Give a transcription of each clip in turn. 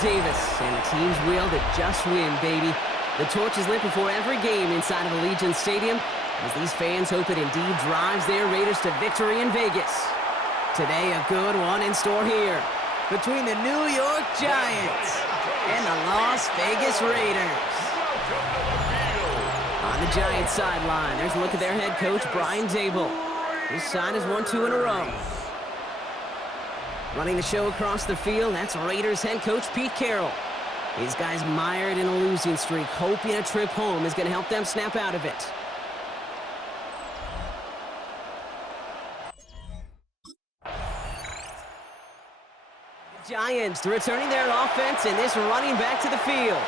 Davis, and the team's will to just win, baby. The torch is lit before every game inside of Allegiant Stadium, as these fans hope it indeed drives their Raiders to victory in Vegas. Today, a good one in store here between the New York Giants and the Las Vegas Raiders. On the Giants sideline, there's a look at their head coach, Brian Dable. His side has won 2 in a row. Running the show across the field, that's Raiders head coach Pete Carroll. These guys mired in a losing streak, hoping a trip home is going to help them snap out of it. Giants returning their offense and this running back to the field.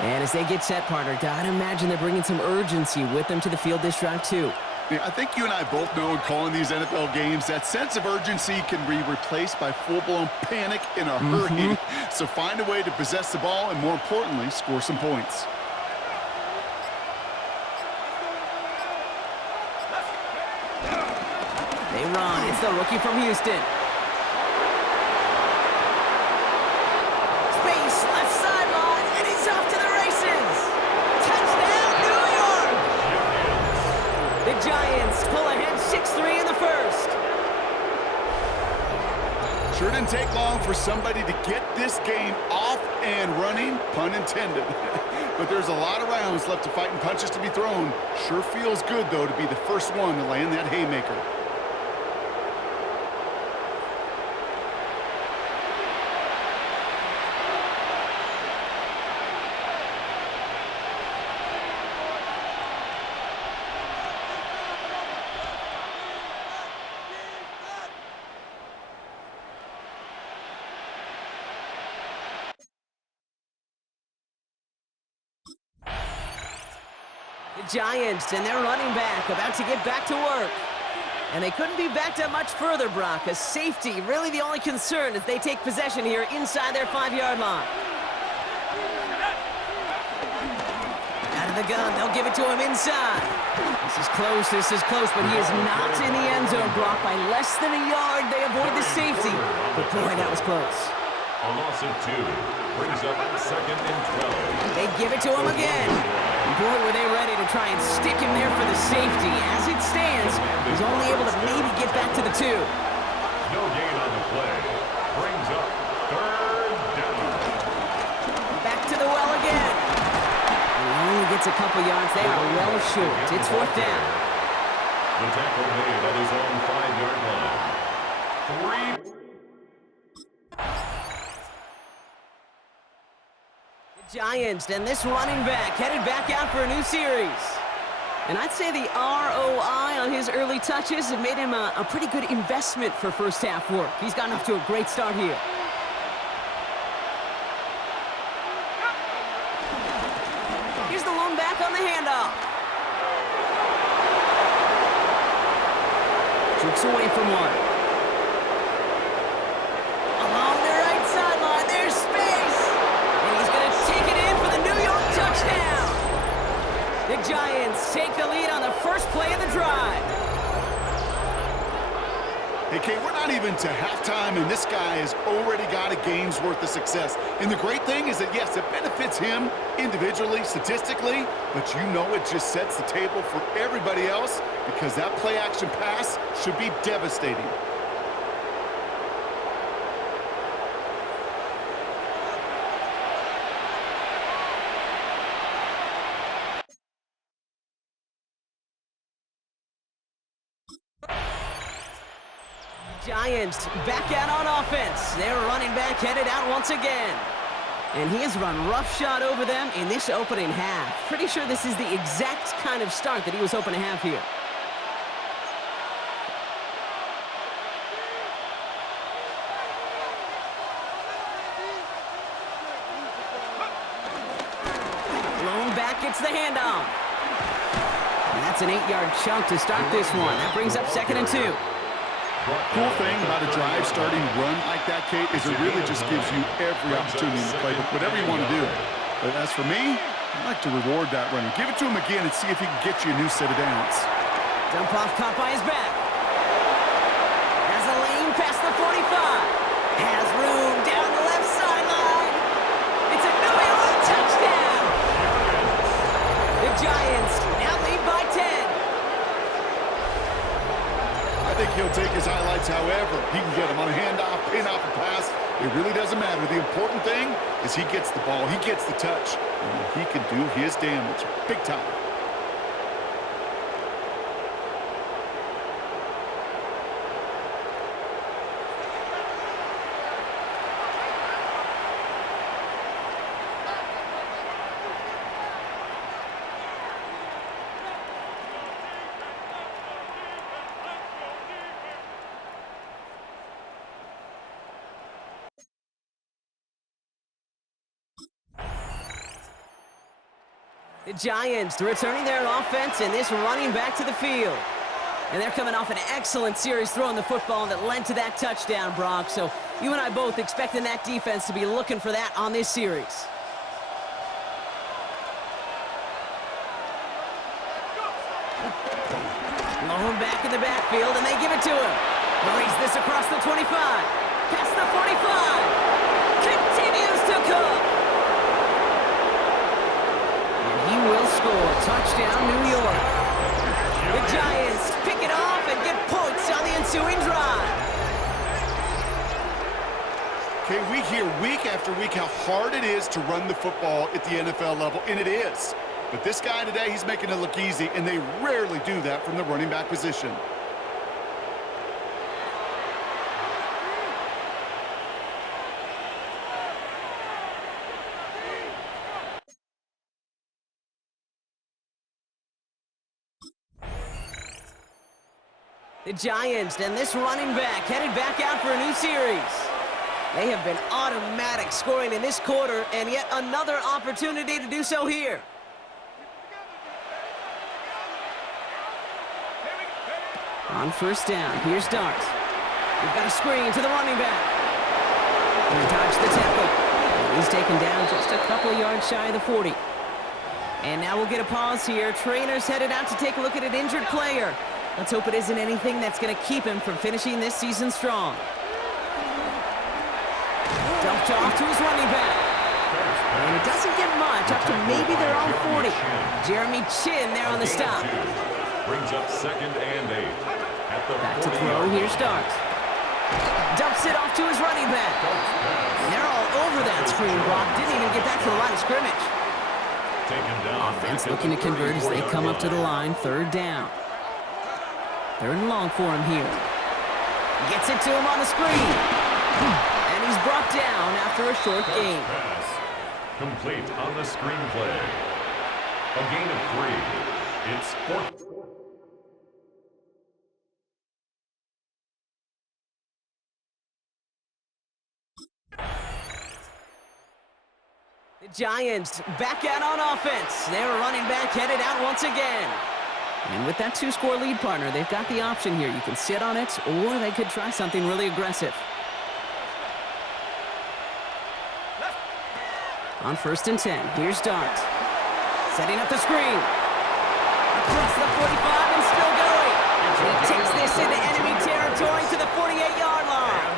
And as they get set, partner, gotta imagine they're bringing some urgency with them to the field this drive too. Yeah, I think you and I both know in calling these NFL games that sense of urgency can be replaced by full-blown panic in a hurry. So find a way to possess the ball and, more importantly, score some points. They run. It's the rookie from Houston. Space, left sideline, and he's off to the races. Touchdown, New York! The Giants pull ahead 6-3 in the first. Sure didn't take long for somebody to get this game off and running, pun intended. But there's a lot of rounds left to fight and punches to be thrown. Sure feels good, though, to be the first one to land that haymaker. Giants and their running back about to get back to work. And they couldn't be backed up much further, Brock, as safety really the only concern as they take possession here inside their 5-yard line. Out of the gun, they'll give it to him inside. This is close, but he is not in the end zone, Brock. By less than a yard, they avoid the safety. But boy, that was close. A loss of 2 brings up 2nd and 12. They give it to him again. Boy, were they ready to try and stick him there for the safety. As it stands, he's only able to maybe get back to the 2. No gain on the play. Brings up 3rd down. Back to the well again. And he only gets a couple yards. They are well short. It's 4th down. The tackle made at his own 5-yard line. 3. Giants and this running back headed back out for a new series. And I'd say the ROI on his early touches have made him a pretty good investment for first half work. He's gotten off to a great start here. Here's the lone back on the handoff. Jerks away from one. Along the right sideline, there's space. Touchdown! The Giants take the lead on the first play of the drive. Hey, Kate, we're not even to halftime, and this guy has already got a game's worth of success. And the great thing is that, yes, it benefits him individually, statistically, but you know it just sets the table for everybody else because that play-action pass should be devastating. Giants back out on offense. Their running back headed out once again. And he has run roughshod over them in this opening half. Pretty sure this is the exact kind of start that he was hoping to have here. Lone back gets the handoff. And that's an 8-yard chunk to start this one. That brings up 2nd and 2. Cool thing about a drive starting run like that, Kate, is it really just gives you every opportunity to play whatever you want to do. But as for me, I like to reward that running. Give it to him again and see if he can get you a new set of downs. Dump off caught by his back. Has a lane past the 45. Has room down the left sideline. Giants now lead by 10. I think he'll take his highlights however he can get them on a handoff, pin off a pass. It really doesn't matter. The important thing is he gets the ball, he gets the touch, and he can do his damage big time. The Giants returning their offense and this running back to the field. And they're coming off an excellent series throwing the football that led to that touchdown, Brock. So you and I both expecting that defense to be looking for that on this series. Long back in the backfield, and they give it to him. Raise this across the 25. Past the 45. Continues to cook. He will score. Touchdown, New York. The Giants pick it off and get points on the ensuing drive. Okay, we hear week after week how hard it is to run the football at the NFL level, and it is. But this guy today, he's making it look easy, and they rarely do that from the running back position. The Giants and this running back headed back out for a new series. They have been automatic scoring in this quarter, and yet another opportunity to do so here. On first down, here's Dart. We've got a screen to the running back. He dodged the tackle. And he's taken down just a couple yards shy of the 40. And now we'll get a pause here. Trainer's headed out to take a look at an injured player. Let's hope it isn't anything that's going to keep him from finishing this season strong. Dumped off to his running back. And it doesn't get much, up to maybe their own 40. Jeremy Chin there on the stop. Brings up 2nd and 8. At the Back to throw, here's Dart. Dumps it off to his running back. And they're all over that screen, Brock. Didn't even get back to the line of scrimmage. Taken down. Offense looking to convert as they come up to the line, 3rd down. 3rd and long for him here. Gets it to him on the screen. And he's brought down after a short gain. Pass. Complete on the screenplay. A gain of 3. It's 4th. The Giants back out on offense. They're running back headed out once again. And with that 2-score lead, partner, they've got the option here. You can sit on it, or they could try something really aggressive. On 1st and 10, here's Dart. Setting up the screen. Across the 45 and still going. He takes this into enemy territory to the 48-yard line.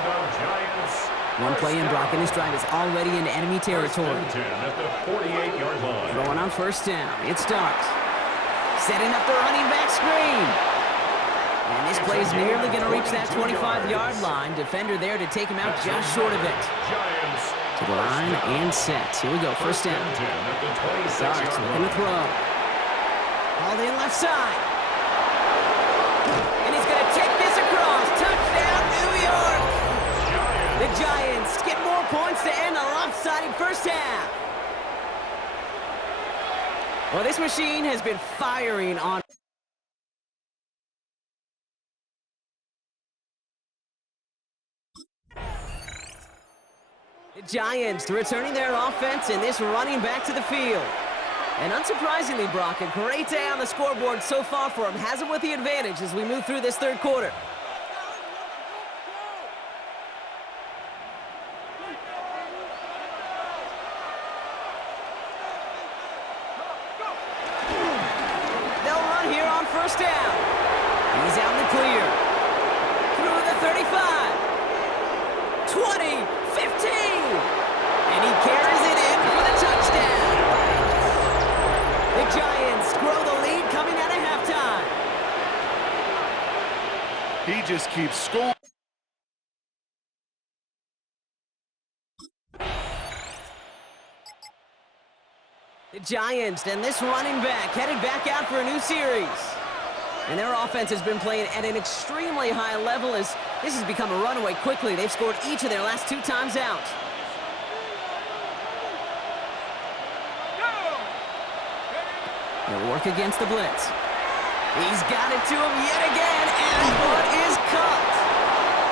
One play in, Brock, and this drive is already into enemy territory. 10 at the 48-yard line. Throwing on 1st down, it's Dart. Setting up the running back screen. And this play is nearly going to reach that 25-yard line. Defender there to take him out just short of it. To the line and set. Here we go, 1st down. Dart looking to throw. All in left side. And he's going to take this across. Touchdown, New York. The Giants get more points to end a lopsided first half. Well, this machine has been firing on. The Giants returning their offense and this running back to the field. And unsurprisingly, Brock, a great day on the scoreboard so far for him. Has him with the advantage as we move through this 3rd quarter. First down. He's out in the clear. Through the 35. 20. 15. And he carries it in for the touchdown. The Giants He just keeps scoring. The Giants and this running back headed back out for a new series. And their offense has been playing at an extremely high level as this has become a runaway quickly. They've scored each of their last 2 times out. They'll work against the blitz. He's got it to him yet again, and that one is caught.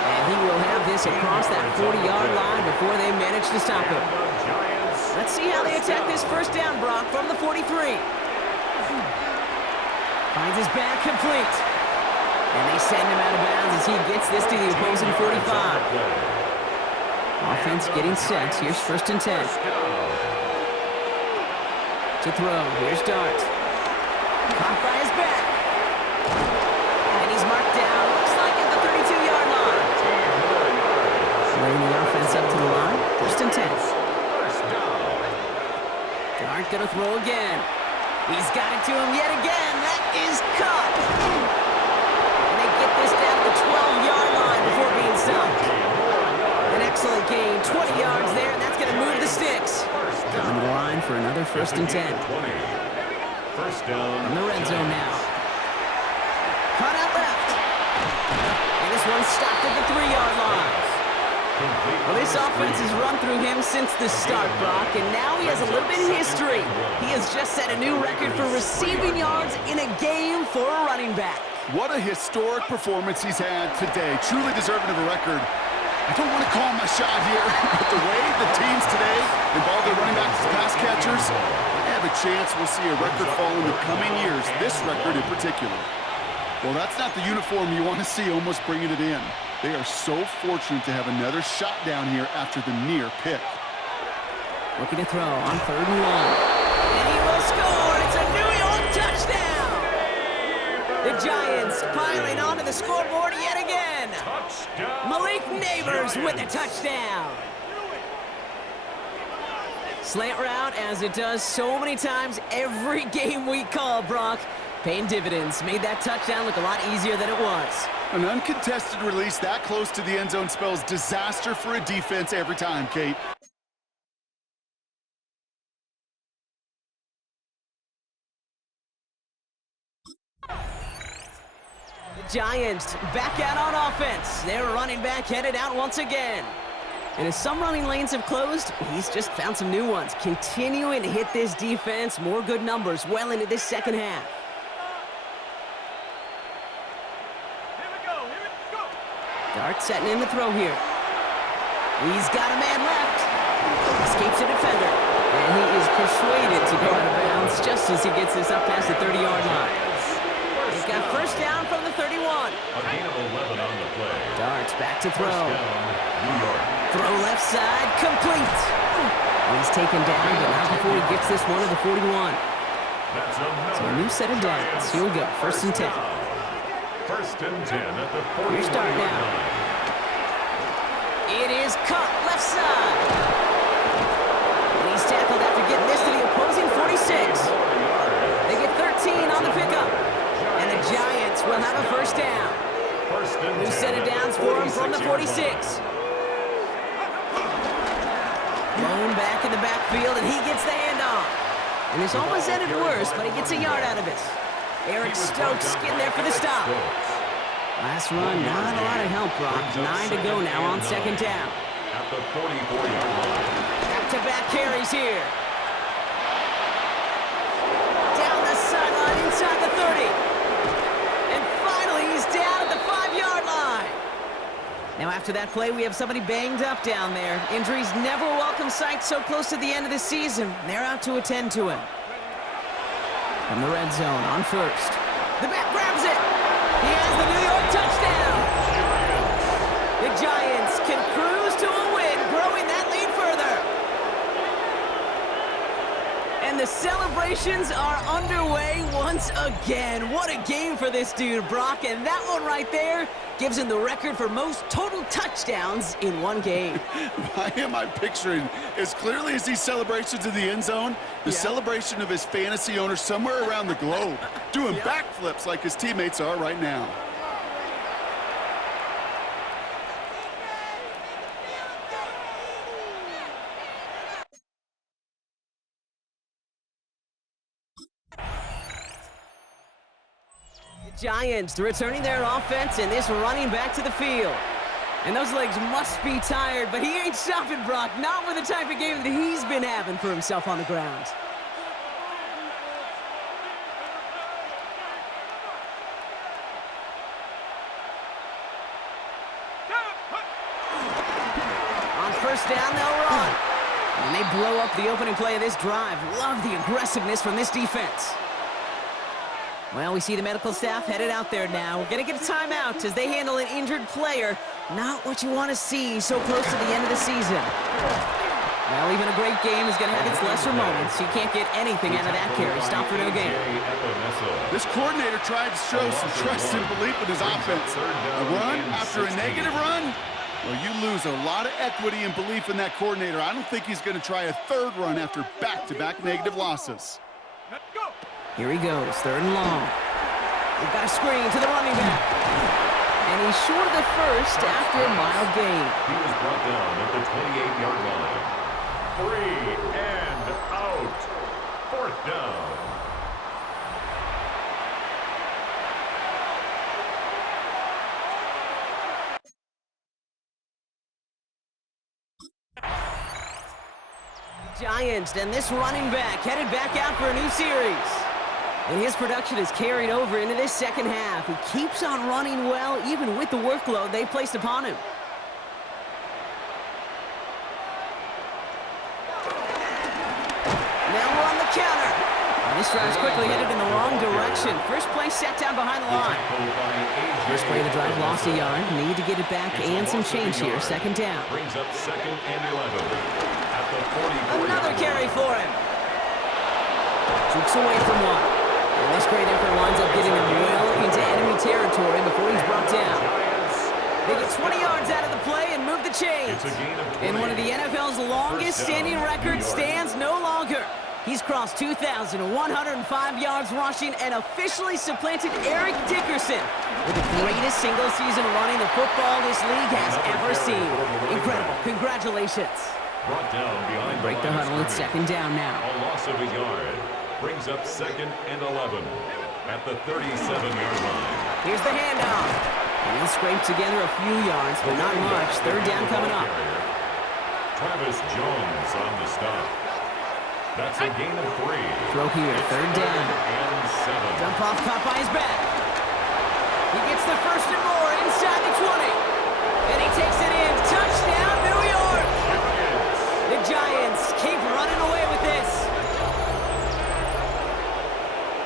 And he will have this across that 40-yard line before they manage to stop him. Let's see how they attack this first down, Brock, from the 43. Finds his back complete. And they send him out of bounds as he gets this to the opposing 45. Offense getting set. Here's 1st and 10. To throw. Here's Dart. Caught by his back. And he's marked down. Looks like at the 32-yard line. Laying the offense up to the line. 1st and 10. Dart gonna throw again. He's got it to him yet again. That is caught. And they get this down to the 12-yard line before being stopped. An excellent gain. 20 yards there, and that's going to move the sticks. On the line for another 1st and 10. First down. In the red zone now. Cut out left. And this one's stopped at the 3-yard line. Well, this offense has run through him since the start, Brock, and now he has a little bit of history. He has just set a new record for receiving yards in a game for a running back. What a historic performance he's had today. Truly deserving of a record. I don't want to call my shot here, but the way the teams today involve their running backs as pass catchers, I have a chance we'll see a record fall in the coming years, this record in particular. Well, that's not the uniform you want to see almost bringing it in. They are so fortunate to have another shot down here after the near pick. Looking to throw on 3rd and 1. And he will score. It's a New York touchdown. The Giants piling onto the scoreboard yet again. Malik Neighbors with a touchdown. Slant route, as it does so many times every game we call, Brock. Paying dividends. Made that touchdown look a lot easier than it was. An uncontested release that close to the end zone spells disaster for a defense every time, Kate. The Giants back out on offense. Their running back headed out once again. And as some running lanes have closed, he's just found some new ones. Continuing to hit this defense. More good numbers well into this second half. Dart setting in the throw here. He's got a man left. Escapes a defender. And he is persuaded to go out of bounds just as he gets this up past the 30-yard line. He's got 1st down from the 31. A gain of 11 on the play. Dart's back to throw. First down, New York. Throw left side, complete. He's taken down, but not before he gets this one to the 41. So a new set of downs. Here we go, 1st and 10. 1st and 10 at the 41 Here's Dart now. It is cut left side. And he's tackled after getting this to the opposing 46. They get 13 on the pickup. And the Giants will have a 1st down. New set of downs for him from the 46. Blown back in the backfield, and he gets the handoff. And this almost ended worse, but he gets a yard out of it. Eric Stokes getting there for the stop. Last run, not a lot of help, Brock. 9 to go now on 2nd down. At the 44-yard line. Back-to-back carries here. Down the sideline inside the 30. And finally, he's down at the 5-yard line. Now, after that play, we have somebody banged up down there. Injuries never a welcome sight so close to the end of the season. They're out to attend to him. From the red zone on 1st. The back grabs it. He has the New York touchdown. The Giants can cruise to a win, growing that lead further. And the celebrations are underway once again. What a game for this dude, Brock. And that one right there gives him the record for most total touchdowns in one game. Why am I picturing, as clearly as these celebrations in the end zone, the celebration of his fantasy owner somewhere around the globe, doing backflips like his teammates are right now. Giants returning their offense and this running back to the field. And those legs must be tired, but he ain't stopping, Brock. Not with the type of game that he's been having for himself on the ground. On first down, they'll run. And they blow up the opening play of this drive. Love the aggressiveness from this defense. Well, we see the medical staff headed out there now. We're going to get a timeout as they handle an injured player. Not what you want to see so close to the end of the season. Well, even a great game is going to have its lesser moments. You can't get anything out of that carry. Stop for no gain. This coordinator tried to show some trust and belief in his offense. A run after a negative run? Well, you lose a lot of equity and belief in that coordinator. I don't think he's going to try a third run after back-to-back negative losses. Here he goes, third and long. We've got a screen to the running back. And he's short of the first after a mild gain. He was brought down at the 28-yard line. 3 and out. Fourth down. Giants, and this running back headed back out for a new series. And his production is carried over into this second half. He keeps on running well, even with the workload they placed upon him. Now we're on the counter. And this drive's quickly headed in the wrong direction. First play set down behind the line. First play of the drive lost a yard. Need to get it back and some change here. Second down. Brings up second and 11. At the 44. Another carry for him. Jukes away from one. And this great effort winds up getting him well into enemy territory before he's brought down. They get 20 yards out of the play and move the chains. And one of the NFL's longest standing records stands no longer. He's crossed 2,105 yards rushing and officially supplanted Eric Dickerson with the greatest single-season running the football this league has ever seen. Incredible. Congratulations. Brought down behind Break the huddle. It's second down now. A loss of a yard. Brings up second and 11 at the 37-yard line. Here's the handoff. And he'll scrape together a few yards, but not much. Third down coming up. Travis Jones on the stop. That's a gain of 3. Throw here, third down. And 7. Dump off caught by his back. He gets the first and more inside the 20. And he takes it in. Touchdown, New York! The Giants keep running away with this.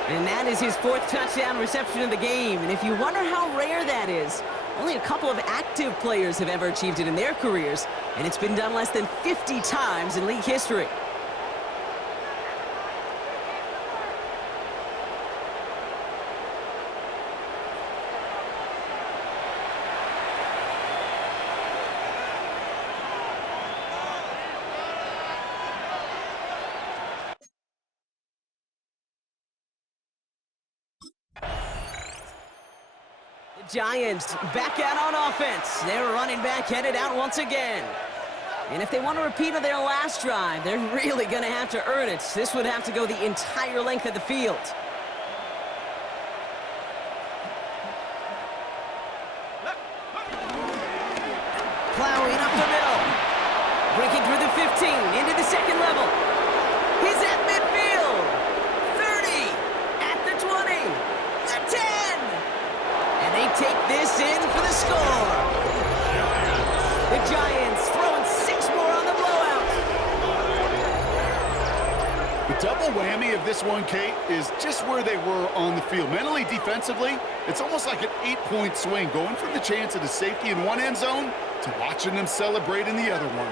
And that is his 4th touchdown reception of the game. And if you wonder how rare that is, only a couple of active players have ever achieved it in their careers, and it's been done less than 50 times in league history. Giants back out on offense. Their running back headed out once again. And if they want to repeat of their last drive, they're really going to have to earn it. This would have to go the entire length of the field. Plowing up the middle. Breaking through the 15 into the second level. He's at midfield. 30 at the 20. The 10. They take this in for the score. The Giants throwing 6 more on the blowout. The double whammy of this one, Kate, is just where they were on the field. Mentally, defensively, it's almost like an 8-point swing, going from the chance at a safety in one end zone to watching them celebrate in the other one.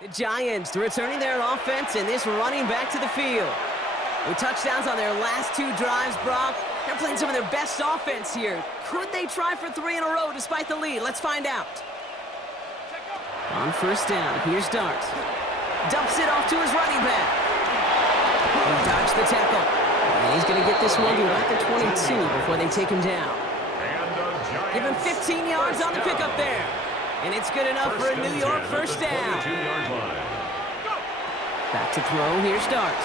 The Giants returning their offense and this running back to the field. With touchdowns on their last 2 drives, Brock, they're playing some of their best offense here. Could they try for 3 in a row despite the lead? Let's find out. On first down, here's Dart. Dumps it off to his running back. He dodged the tackle. And he's going to get this one to about the 22 before they take him down. Give him 15 yards on the pickup there. And it's good enough for a New York first down. Back to throw. Here starts.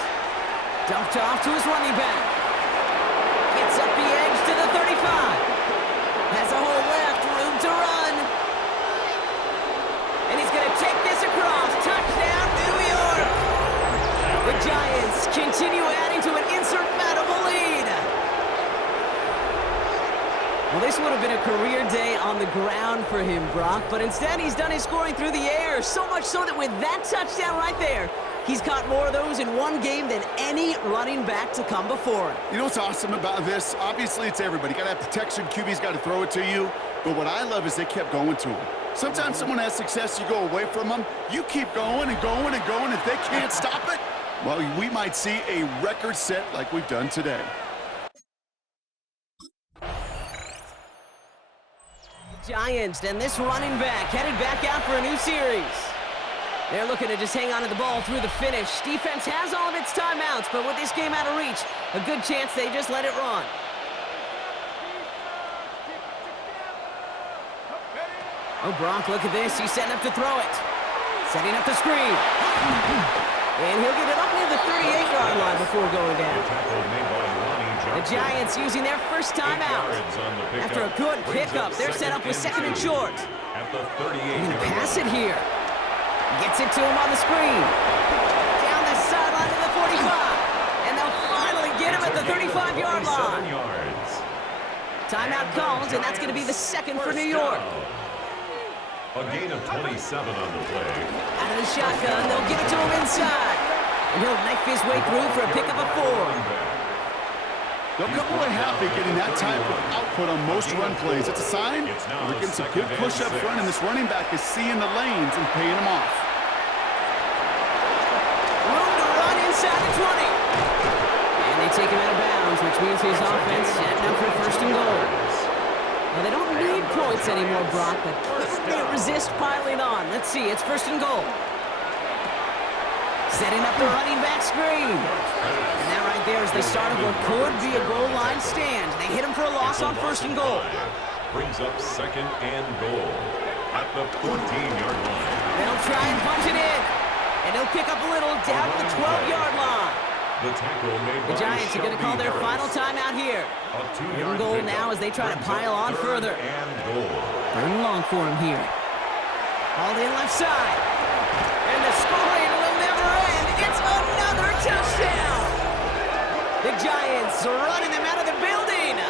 Dumped off to his running back. Gets up the edge to the 35. Has a hole left. Room to run. And he's going to take this across. Touchdown, New York. The Giants continue adding to an insurmountable lead. Well, this would have been a career day on the ground for him, Brock, but instead he's done his scoring through the air, so much so that with that touchdown right there, he's caught more of those in one game than any running back to come before him. You know what's awesome about this? Obviously, it's everybody. You got to have protection. QB's got to throw it to you. But what I love is they kept going to him. Sometimes someone has success, you go away from them. You keep going and going and going. If they can't stop it, well, we might see a record set like we've done today. Giants, and this running back headed back out for a new series. They're looking to just hang on to the ball through the finish. Defense has all of its timeouts, but with this game out of reach, a good chance they just let it run. Oh, Brock, look at this. He's setting up to throw it. Setting up the screen. And he'll get it up near the 38-yard line before going down. The Giants using their first timeout. After a good pickup, they're set up with second and short. And pass it here. Gets it to him on the screen. Down the sideline to the 45. And they'll finally get him at the 35-yard line. Timeout called, and that's going to be the second for New York. A gain of 27 on the play. Out of the shotgun, they'll give it to him inside. And he'll knife his way through for a pickup of 4. They'll come away happy getting that type of output on most run plays. It's a sign they're getting some good push up front, and this running back is seeing the lanes and paying them off. Room to run inside the 20. And they take him out of bounds, which means his offense setting up for first and goal. Now, they don't need points anymore, Brock, but they resist piling on. Let's see, it's first and goal. Setting up the running back screen. And that right there is the start of what could be a goal line stand. They hit him for a loss on first and goal. Brings up second and goal at the 14-yard line. They'll try and punch it in. And they'll pick up a little down at the 12-yard line. The Giants are going to call their final timeout here. Third and goal now as they try to pile on further. Third and long for him here. Hauled in left side. And the scoring will never end. It's another touchdown. The Giants are running them out of the building.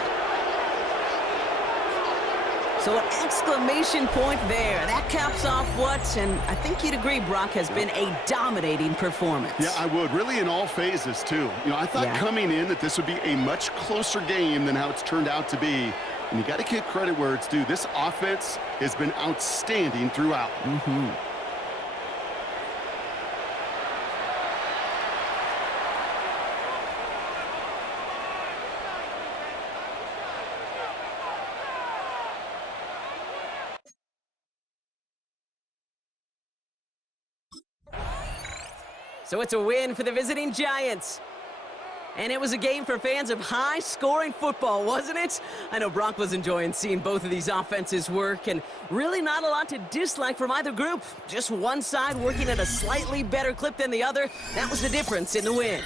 So an exclamation point there. That caps off what, and I think you'd agree, Brock, has been a dominating performance. Yeah, I would. Really in all phases, too. You know, I thought coming in that this would be a much closer game than how it's turned out to be. And you got to give credit where it's due. This offense has been outstanding throughout. So it's a win for the visiting Giants. And it was a game for fans of high-scoring football, wasn't it? I know Brock was enjoying seeing both of these offenses work, and really not a lot to dislike from either group. Just one side working at a slightly better clip than the other. That was the difference in the win.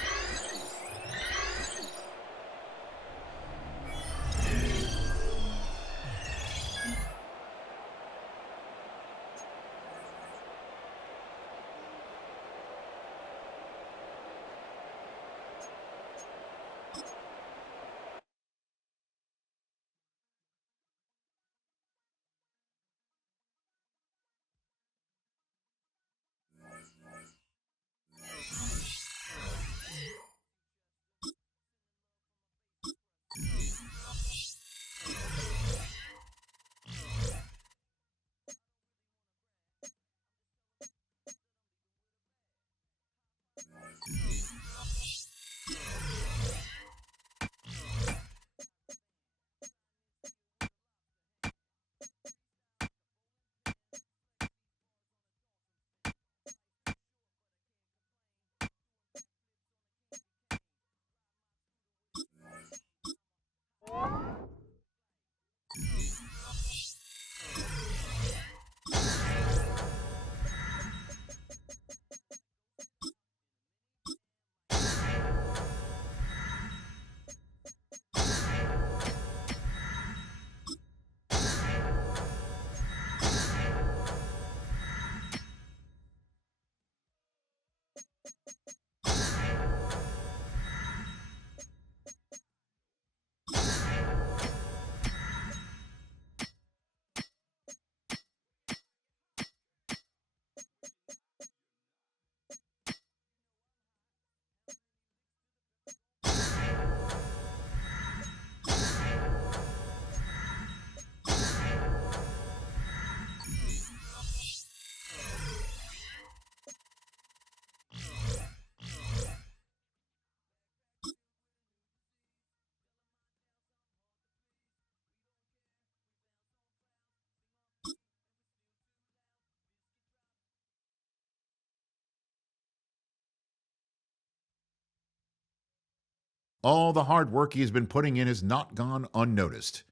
All the hard work he has been putting in has not gone unnoticed.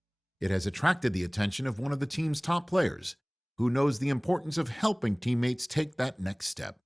It has attracted the attention of one of the team's top players, who knows the importance of helping teammates take that next step.